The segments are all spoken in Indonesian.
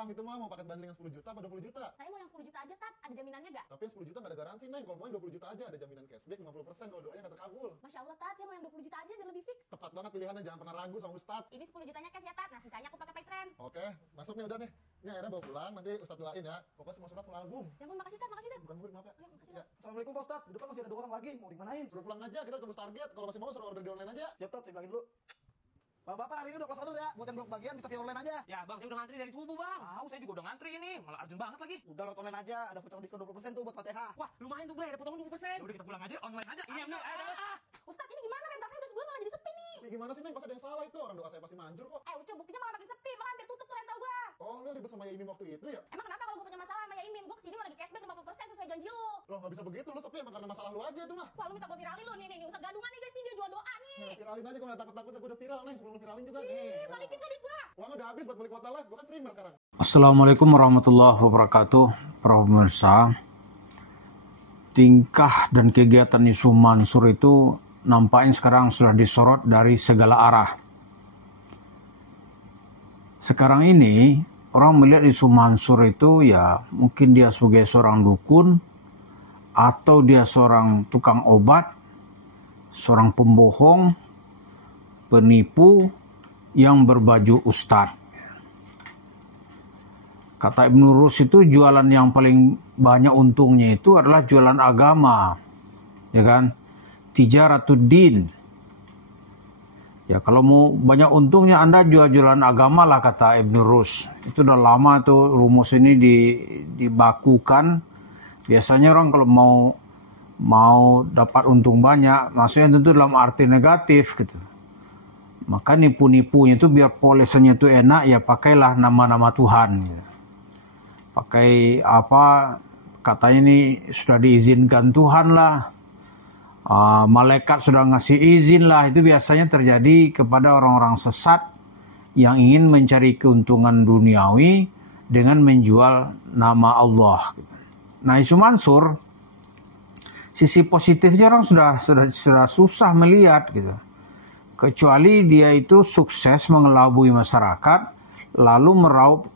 gampang itu mah, mau paket bundling yang 10 juta apa 20 juta? Saya mau yang 10 juta aja, Tat. Ada jaminannya gak? Tapi yang 10 juta nggak ada garansi, Neng. Kalau mau yang 20 juta aja, ada jaminan cashback 50% kalau doanya nggak terkabul. Masya Allah, Tat. Saya mau yang 20 juta aja biar lebih fix. Tepat banget pilihannya, jangan pernah ragu sama Ustadz. Ini 10 jutanya cash ya, Tat. Nah, sisanya aku pakai Paytrend. Oke, masuk nih udah nih. Ini akhirnya bawa pulang, nanti Ustadz doain ya. Pokoknya semua sunat full album. Ya ampun, makasih, Tat. Makasih, Tat. Bukan murid, maaf ya. Makasih, Ya. Tat. Assalamualaikum Pak Ustadz, di depan masih ada 2 orang lagi, mau dimanain? Suruh pulang aja, kita tembus target. Kalau masih mau suruh order di online aja. Siap Tat, saya bilangin dulu. Bapak hari ini udah close order ya, buat yang blok bagian bisa via online aja. Ya bang, saya udah ngantri dari subuh bang. Tahu, saya juga udah ngantri ini, malah urgent banget lagi. Udah lewat online aja, ada voucher diskon 20% tuh buat Fatihah. Wah, lumayan tuh bre, ada potongan 20%. Udah kita pulang aja, online aja. Ini ambil. Ustadz, ini gimana? Rental saya udah sebulan malah jadi sepi nih. Tapi gimana sih, Neng? Pas ada yang salah itu, orang doa saya pasti manjur kok. Ucup, buktinya malah makin sepi. Malah hampir tutup tuh rental gua. Oh, lu ribet sama Yaimim waktu itu ya? Emang kenapa kalau gua punya masalah sama Yaimin? Gua kesini mau lagi cashback 50% sesuai janji lu. Loh, nggak bisa begitu, lu sepi emang karena masalah lu aja itu mah. Wah, lu minta gua viralin lu nih. Ustadz gadungan nih guys, nih dia jual doa nih. Nah, viralin aja, kalau nggak takut-takut gue udah viral, Neng. Sebelum lu viralin juga nih. Balikin kok duit gua. Uang udah habis buat beli kuota live, gue kan streamer sekarang. Assalamualaikum warahmatullahi wabarakatuh. Para pemirsa, tingkah dan kegiatan Yusuf Mansur itu nampaknya sekarang sudah disorot dari segala arah. Sekarang ini orang melihat Yusuf Mansur itu ya mungkin dia sebagai seorang dukun, atau dia seorang tukang obat, seorang pembohong, penipu yang berbaju ustadz. Kata Ibnu Rus itu jualan yang paling banyak untungnya itu adalah jualan agama, ya kan? Tijaratud-din. Ya kalau mau banyak untungnya Anda jualan agama lah, kata Ibnu Rus. Itu udah lama tuh rumus ini dibakukan. Biasanya orang kalau mau dapat untung banyak, maksudnya tentu dalam arti negatif gitu. Maka nipu-nipunya itu biar polisinya itu enak, ya pakailah nama-nama Tuhan. Gitu. Pakai apa, katanya ini sudah diizinkan Tuhan lah. Malaikat sudah ngasih izin lah. Itu biasanya terjadi kepada orang-orang sesat yang ingin mencari keuntungan duniawi dengan menjual nama Allah. Nah, Yusuf Mansur, sisi positifnya orang sudah susah melihat gitu. Kecuali dia itu sukses mengelabui masyarakat, lalu meraup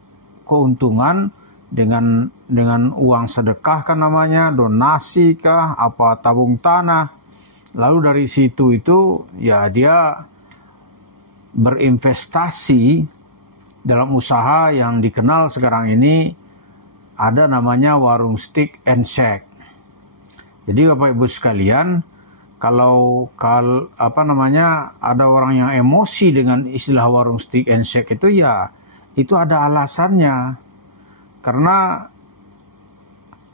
keuntungan dengan uang sedekah kan namanya, donasi kah, apa tabung tanah. Lalu dari situ itu ya dia berinvestasi dalam usaha yang dikenal sekarang ini, ada namanya warung steak and shake. Jadi Bapak Ibu sekalian, kalau ada orang yang emosi dengan istilah warung steak and shake itu, ya itu ada alasannya. Karena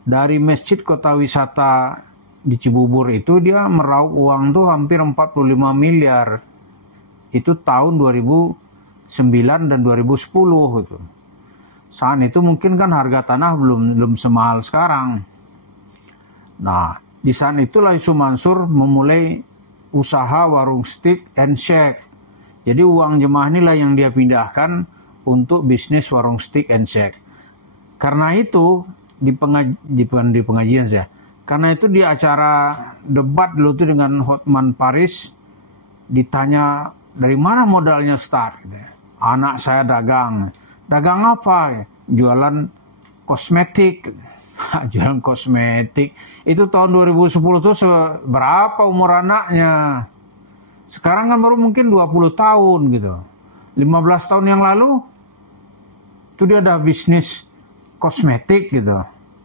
dari Masjid Kota Wisata di Cibubur itu dia meraup uang tuh hampir 45 miliar. Itu tahun 2009 dan 2010 gitu. Saat itu mungkin kan harga tanah belum semahal sekarang. Nah, di saat itulah Yusuf Mansur memulai usaha warung steak and shake. Jadi uang jemaah inilah yang dia pindahkan untuk bisnis warung steak and shake. Karena itu di pengajian saya. Karena itu di acara debat dulu tuh dengan Hotman Paris, ditanya dari mana modalnya start gitu. Anak saya dagang. Dagang apa? Jualan kosmetik. Jualan kosmetik. Itu tahun 2010 tuh berapa umur anaknya? Sekarang kan baru mungkin 20 tahun gitu. 15 tahun yang lalu itu dia ada bisnis kosmetik gitu.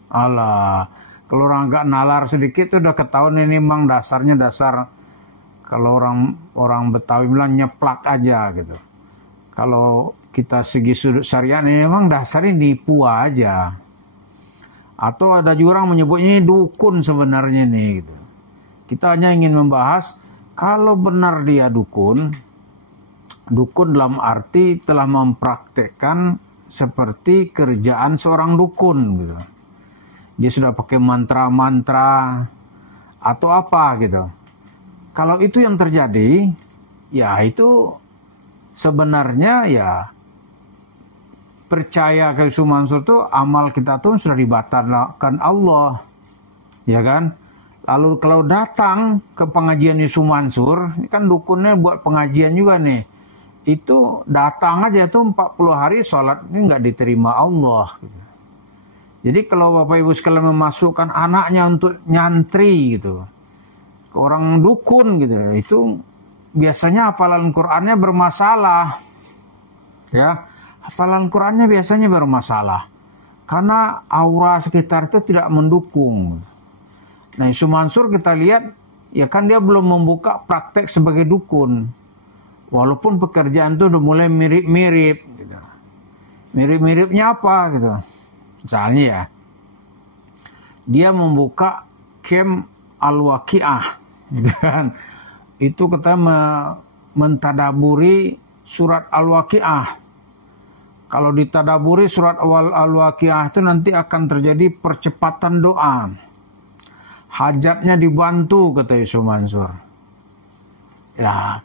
Alah, kalau orang agak nalar sedikit tuh udah ketahuan ini memang dasarnya dasar, kalau orang Betawi bilang nyeplak aja gitu. Kalau kita segi sudut syariah ini memang dasarnya nipu aja. Atau ada juga orang menyebutnya ini dukun sebenarnya nih gitu. Kita hanya ingin membahas kalau benar dia dukun dalam arti telah mempraktekkan seperti kerjaan seorang dukun gitu. Dia sudah pakai mantra-mantra atau apa gitu. Kalau itu yang terjadi, ya itu sebenarnya ya percaya ke Yusuf Mansur tuh amal kita tuh sudah dibatalkan Allah, ya kan? Lalu kalau datang ke pengajian Yusuf Mansur, ini kan dukunnya buat pengajian juga nih. itu datang aja tuh 40 hari sholatnya nggak diterima Allah. Gitu. Jadi kalau Bapak Ibu sekalian memasukkan anaknya untuk nyantri gitu, ke orang dukun gitu, itu biasanya hafalan Qur'annya bermasalah. Ya, hafalan Qur'annya biasanya bermasalah. Karena aura sekitar itu tidak mendukung. Nah, Yusuf Mansur kita lihat, ya kan dia belum membuka praktek sebagai dukun. Walaupun pekerjaan itu udah mulai mirip-mirip. Gitu. Mirip-miripnya apa gitu. Misalnya ya, dia membuka camp Al-Waqi'ah. Gitu kan. Itu kita mentadaburi surat Al-Waqi'ah. Kalau ditadaburi surat Al-Waqi'ah itu nanti akan terjadi percepatan doa. Hajatnya dibantu, kata Yusuf Mansur. Ya,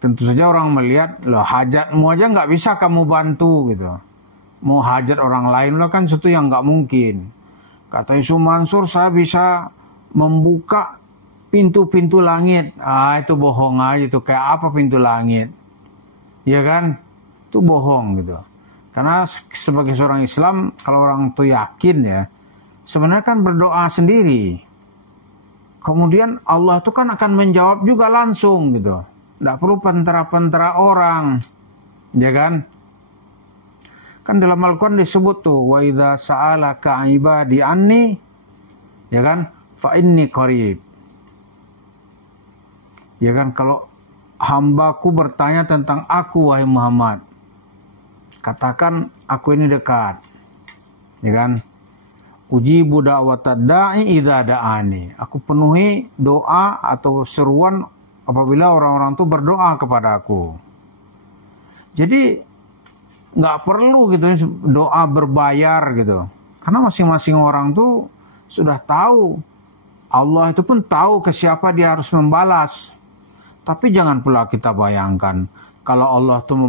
tentu saja orang melihat, loh hajatmu aja nggak bisa kamu bantu gitu. Mau hajat orang lain lah kan sesuatu yang nggak mungkin. Kata Yusuf Mansur, saya bisa membuka pintu-pintu langit. Ah, itu bohong aja itu. Kayak apa pintu langit? Ya kan? Itu bohong gitu. Karena sebagai seorang Islam, kalau orang itu yakin ya, sebenarnya kan berdoa sendiri. Kemudian Allah itu kan akan menjawab juga langsung gitu. Tidak perlu pentera-pentera orang. Ya kan? Kan dalam Al-Quran disebut tuh, wa idza sa'alaka ibadi anni, ya kan? Fa inni qarib. Ya kan, kalau hambaku bertanya tentang aku, wahai Muhammad, katakan aku ini dekat. Ya kan? Ujibu da'watad da'i idza da'ani. Aku penuhi doa atau seruan apabila orang-orang itu berdoa kepada aku. Jadi nggak perlu gitu doa berbayar gitu. Karena masing-masing orang tuh sudah tahu. Allah itu pun tahu ke siapa dia harus membalas. Tapi jangan pula kita bayangkan kalau Allah tuh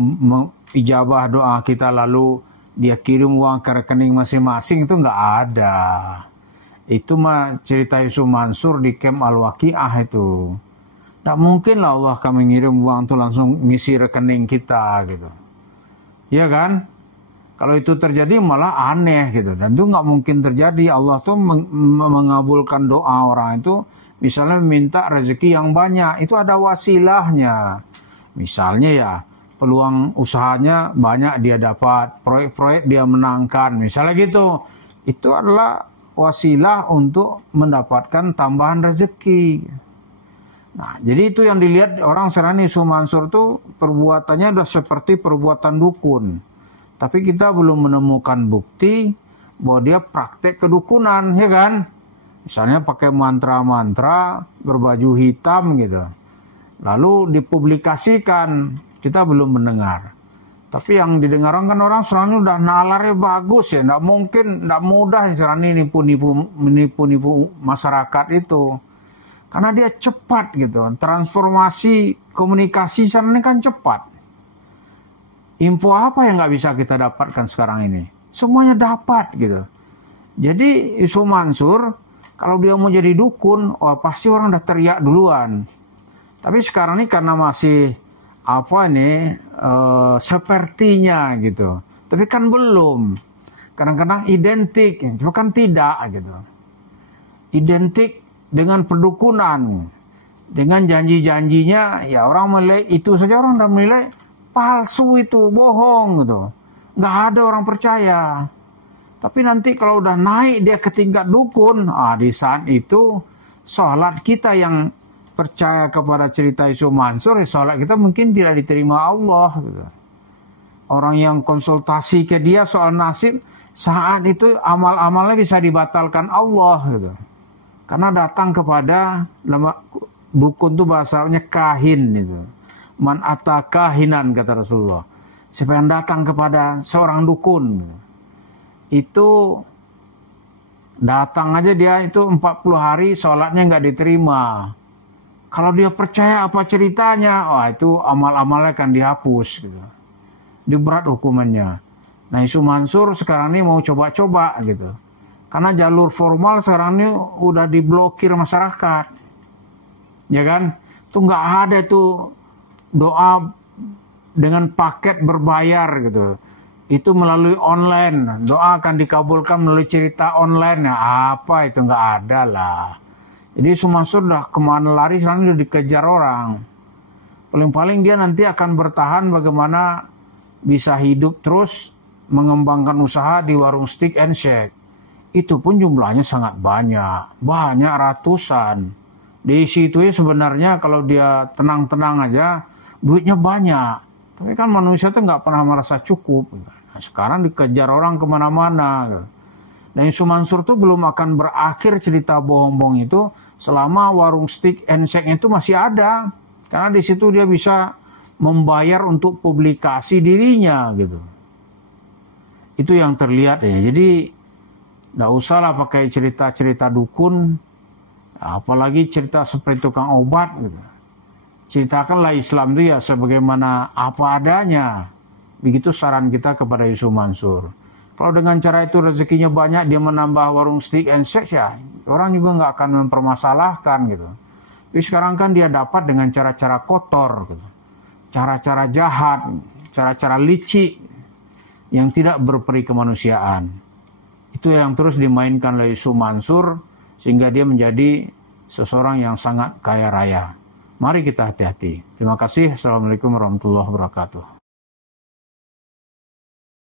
ijabah doa kita lalu dia kirim uang ke rekening masing-masing, itu nggak ada. Itu mah cerita Yusuf Mansur di camp Al-Waqi'ah itu. Nggak mungkin lah Allah akan mengirim uang tuh langsung ngisi rekening kita gitu. Ya kan? Kalau itu terjadi malah aneh gitu. Dan itu nggak mungkin terjadi. Allah tuh mengabulkan doa orang itu. Misalnya meminta rezeki yang banyak. Itu ada wasilahnya. Misalnya ya, peluang usahanya banyak dia dapat. Proyek-proyek dia menangkan. Misalnya gitu. Itu adalah wasilah untuk mendapatkan tambahan rezeki. Nah, jadi itu yang dilihat orang sekarang Yusuf Mansur tuh perbuatannya udah seperti perbuatan dukun. Tapi kita belum menemukan bukti bahwa dia praktek kedukunan, ya kan? Misalnya pakai mantra-mantra, berbaju hitam gitu. Lalu dipublikasikan, kita belum mendengar. Tapi yang didengarkan kan orang sekarang udah nalarnya bagus ya. Nggak mungkin, nggak mudah sekarang ini nipu-nipu masyarakat itu. Karena dia cepat gitu. Transformasi komunikasi sana ini kan cepat. Info apa yang nggak bisa kita dapatkan sekarang ini? Semuanya dapat gitu. Jadi Yusuf Mansur, kalau dia mau jadi dukun, oh pasti orang udah teriak duluan. Tapi sekarang ini karena masih sepertinya gitu. Tapi kan belum. Kadang-kadang identik, cuma kan tidak gitu. Identik dengan perdukunan, dengan janji-janjinya, ya orang menilai itu saja orang udah menilai palsu itu, bohong gitu. Nggak ada orang percaya. Tapi nanti kalau udah naik dia ke tingkat dukun, di saat itu sholat kita yang percaya kepada cerita Yusuf Mansur, sholat kita mungkin tidak diterima Allah. Gitu. Orang yang konsultasi ke dia soal nasib, saat itu amal-amalnya bisa dibatalkan Allah. Gitu. Karena datang kepada dukun itu bahasanya kahin itu. Man ata kahinan kata Rasulullah. Siapa yang datang kepada seorang dukun, itu datang aja dia itu 40 hari sholatnya nggak diterima. Kalau dia percaya apa ceritanya, itu amal-amalnya akan dihapus. Gitu. Diberat hukumannya. Nah Yusuf Mansur sekarang ini mau coba-coba gitu. Karena jalur formal sekarang ini udah diblokir masyarakat. Ya kan? Itu nggak ada tuh doa dengan paket berbayar gitu. Itu melalui online, doa akan dikabulkan melalui cerita online. Ya apa itu, nggak ada lah. Jadi Sumansur udah kemana lari, sekarang udah dikejar orang. Paling-paling dia nanti akan bertahan bagaimana bisa hidup terus mengembangkan usaha di warung steak and shake. Itu pun jumlahnya sangat banyak ratusan. Di situ sebenarnya kalau dia tenang-tenang aja, duitnya banyak. Tapi kan manusia tuh nggak pernah merasa cukup. Nah, sekarang dikejar orang kemana-mana. Dan Sumansur tuh belum akan berakhir cerita bohong-bohong itu selama warung steak and shake itu masih ada. Karena di situ dia bisa membayar untuk publikasi dirinya gitu. Itu yang terlihat ya. Jadi nggak usah lah pakai cerita-cerita dukun, apalagi cerita seperti tukang obat gitu. Ceritakanlah Islam itu ya sebagaimana apa adanya. Begitu saran kita kepada Yusuf Mansur. Kalau dengan cara itu rezekinya banyak, dia menambah warung steak and shake ya, orang juga nggak akan mempermasalahkan gitu. Tapi sekarang kan dia dapat dengan cara-cara kotor gitu. Cara-cara jahat, cara-cara licik yang tidak berperi kemanusiaan. Itu yang terus dimainkan oleh Yusuf Mansur sehingga dia menjadi seseorang yang sangat kaya raya. Mari kita hati-hati. Terima kasih. Assalamualaikum warahmatullahi wabarakatuh.